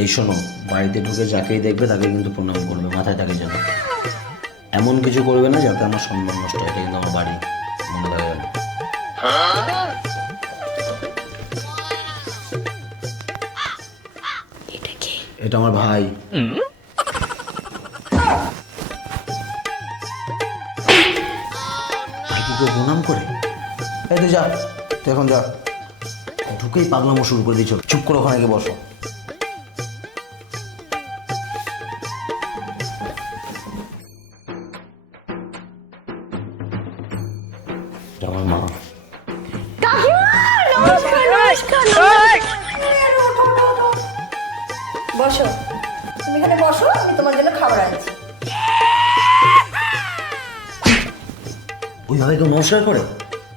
এই শোনো, বাড়িতে ঢুকে যাকেই দেখবে তাকে কিন্তু প্রণাম করবে, মাথায় থাকে যেন। এমন কিছু করবে না যাতে আমার সম্মান নষ্ট হয়। এটা কিন্তু আমার বাড়ি, মনে থাকে যেন। এটা আমার ভাই। ভাই কি কেউ প্রণাম করে? এই তুই যা, তুই এখন যা। ঢুকেই পাগলামো শুরু করে দিচ্ছ। চুপ করে ওখানে গিয়ে বসো। আমার মা। বসো, তুমি এখানে বসো, আমি তোমার জন্য খাবার আনছি। ওইভাবে কেউ নমস্কার করে?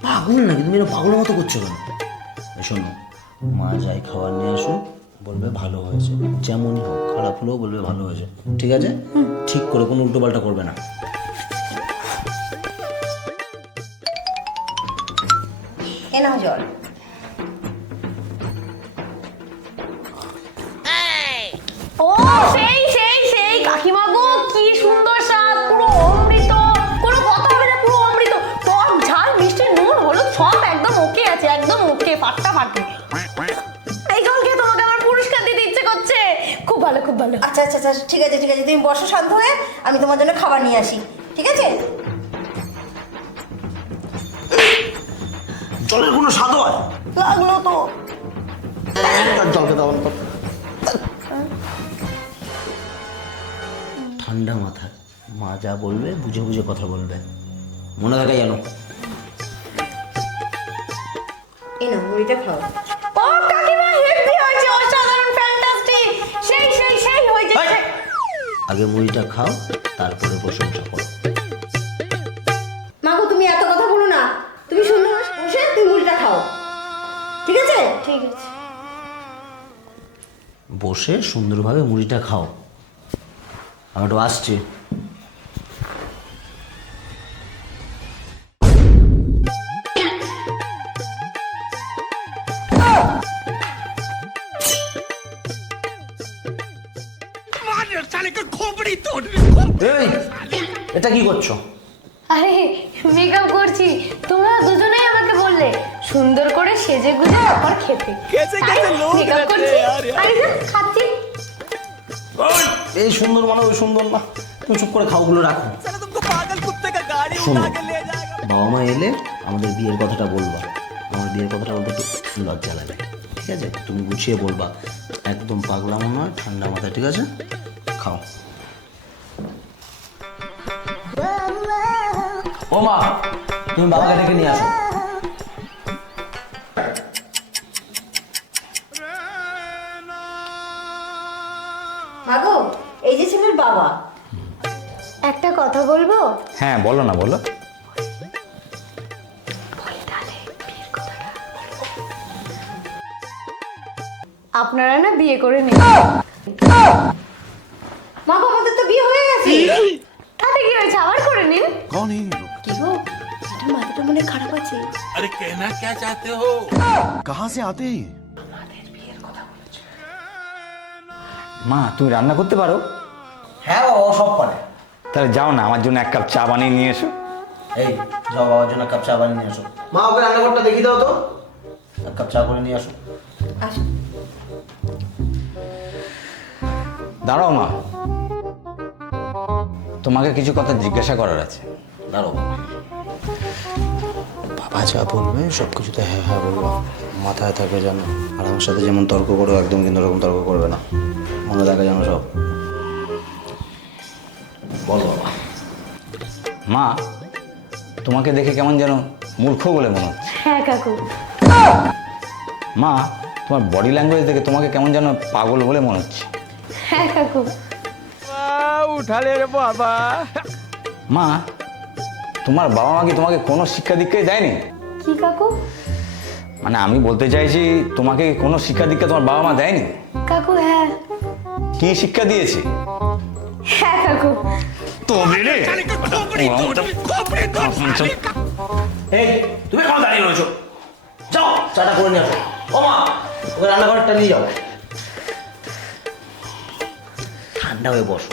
পাগল নাকি তুমি? এটা পাগলের মতো করছো কেন? শোনো, মা যাই খাবার নিয়ে আসো বলবে ভালো হয়েছে, যেমনই হোক, খারাপ হলেও বলবে ভালো হয়েছে, ঠিক আছে? ঠিক করে কোনো উল্টো পাল্টা করবে না। এ নাও জল। ও সেই সেই সেই কাকিমা গো, কি সুন্দর স্বাদ, পুরো অমৃত, কোনো কথা হবে না, পুরো অমৃত। টক ঝাল মিষ্টি নুন হলুদ সব একদম ওকে আছে, একদম ওকে, ফাটাফাটি। এই জল খেয়ে তোমাকে আমার পুরস্কার দিতে ইচ্ছে করছে। খুব ভালো, খুব ভালো। আচ্ছা আচ্ছা আচ্ছা, ঠিক আছে ঠিক আছে, তুমি বসো শান্ত হয়ে, আমি তোমার জন্য খাবার নিয়ে আসি, ঠিক আছে? জলের কোনো স্বাদ হয়? লাগলো তো। জলকে দাও তো। ঠান্ডা মাথায় মা যা বলবে বুঝে বুঝে কথা বলবে, মনে থাকে যেন। এই নাও মুড়িটা খাও। ও কাকিমা, হেভি হয়েছে, অসাধারণ, ফ্যান্টাস্টিক, সেই সেই সেই হয়েছে। আগে মুড়িটা খাও, তারপরে প্রশংসা করো। মাগো তুমি এত কথা বলো না, তুমি সুন্দর বসে তুমি মুড়িটা খাও, ঠিক আছে? ঠিক আছে। বসে সুন্দরভাবে মুড়িটা খাও। আমি একটু আসছি। এই, এটা কি করছো? আরে মেকআপ করছি, তোমরা দুজনেই আমাকে বললে সুন্দর করে সেজে গুজে তারপর খেতে। মেকআপ করছি, আরে যা, খাচ্ছি। এই সুন্দর মানে ওই সুন্দর না, তুমি চুপ করে খাওগুলো রাখো। শোনো, বাবা মা এলে আমাদের বিয়ের কথাটা বলবা। আমার বিয়ের কথাটা বলতে একটু লজ্জা লাগে, ঠিক আছে? তুমি গুছিয়ে বলবা, একদম পাগলামো নয়, ঠান্ডা মাথায়, ঠিক আছে? খাও। ও মা, তুমি বাবাকে ডেকে নিয়ে আসো। মাগো, এই যে ছেলের বাবা। একটা কথা বলবো? হ্যাঁ বলো না, বলো। আপনারা না বিয়ে করে নিন। মাগো, আমাদের তো বিয়ে হয়ে গেছে। তাতে কি হয়েছে, আবার করে নিন। कौन है ये लोग? কি গো, এটা মাথাটা মনে হয় খারাপ আছে। अरे कहना क्या चाहते हो? कहाँ से आते हैं ये? মা তুমি রান্না করতে পারো? হ্যাঁ বাবা, ও সব পারে। তাহলে যাও না, আমার জন্য এক কাপ চা বানিয়ে নিয়ে এসো। এই যাও, বাবার জন্য এক কাপ চা বানিয়ে নিয়ে আসো। মা, ওকে রান্নাঘরটা দেখিয়ে দাও তো, এক কাপ চা করে নিয়ে আসো। আসো। দাঁড়াও মা, তোমাকে কিছু কথা জিজ্ঞাসা করার আছে। দাঁড়ো বাবা। বাবা যা বলবে সব কিছুতে হ্যাঁ হ্যাঁ বলবো, মাথায় থাকবে জানো। আর আমার সাথে যেমন তর্ক করো, একদম কিন্তু ওরকম তর্ক করবে না, মনে থাকে জানো সব। বল বাবা। মা তোমাকে দেখে কেমন যেন মূর্খ বলে মনে হচ্ছে। হ্যাঁ কাকু। মা তোমার বডি ল্যাঙ্গুয়েজ দেখে তোমাকে কেমন যেন পাগল বলে মনে হচ্ছে। হ্যাঁ কাকু। মা তোমার বাবা মা কি তোমাকে কোনো শিক্ষা দীক্ষাই দেয়নি? কি কাকু? মানে আমি বলতে চাইছি, তোমাকে কোনো শিক্ষা দীক্ষা তোমার বাবা মা দেয়নি? কাকু হ্যাঁ। কি শিক্ষা দিয়েছে? হ্যাঁ কাকু। এই তুমি এখন দাঁড়িয়ে রয়েছো, যাও চাটা করে নিয়ে আসো। ও মা, ওকে রান্নাঘরটা নিয়ে যাও। ঠান্ডা হয়ে বসো।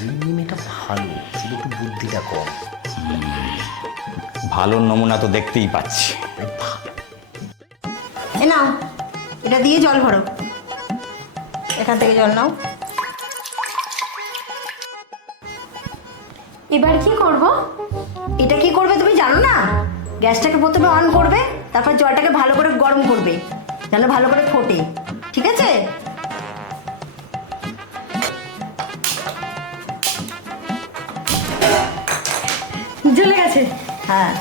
এমনি মেয়েটা ভালো, শুধু একটু বুদ্ধিটা কম। ভালো নমুনা তো দেখতেই পাচ্ছি। তাই ভালো। এ নাও, এটা দিয়ে জল ভরো। এখান থেকে জল নাও। এবার কি করব? এটা কি করবে তুমি জানো না? গ্যাসটাকে প্রথমে অন করবে, তারপর জলটাকে ভালো করে গরম করবে যেন ভালো করে ফোটে, ঠিক আছে? জ্বলে গেছে। হ্যাঁ,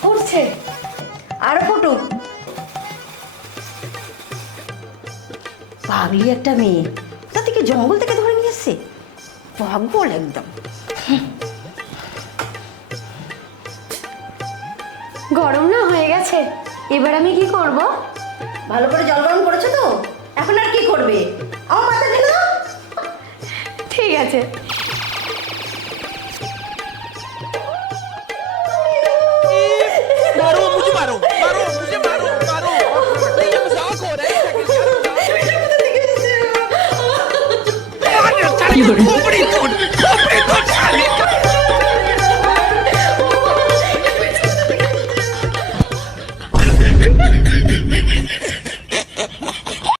ফুটছে। আরো ফুটুক। পাগলি একটা মেয়ে, কোথা থেকে জঙ্গল থেকে ধরে নিয়ে এসছে, পাগল একদম। গরম না হয়ে গেছে, এবার আমি কি করব? ভালো করে জল গরম করেছো তো, এখন আর কি করবে? আমার মাথা ঢেলে দাও। ঠিক আছে। मारो मुझे, मारो मारो मुझे, मारो मारो। नहीं, ये मजाक हो रहा है।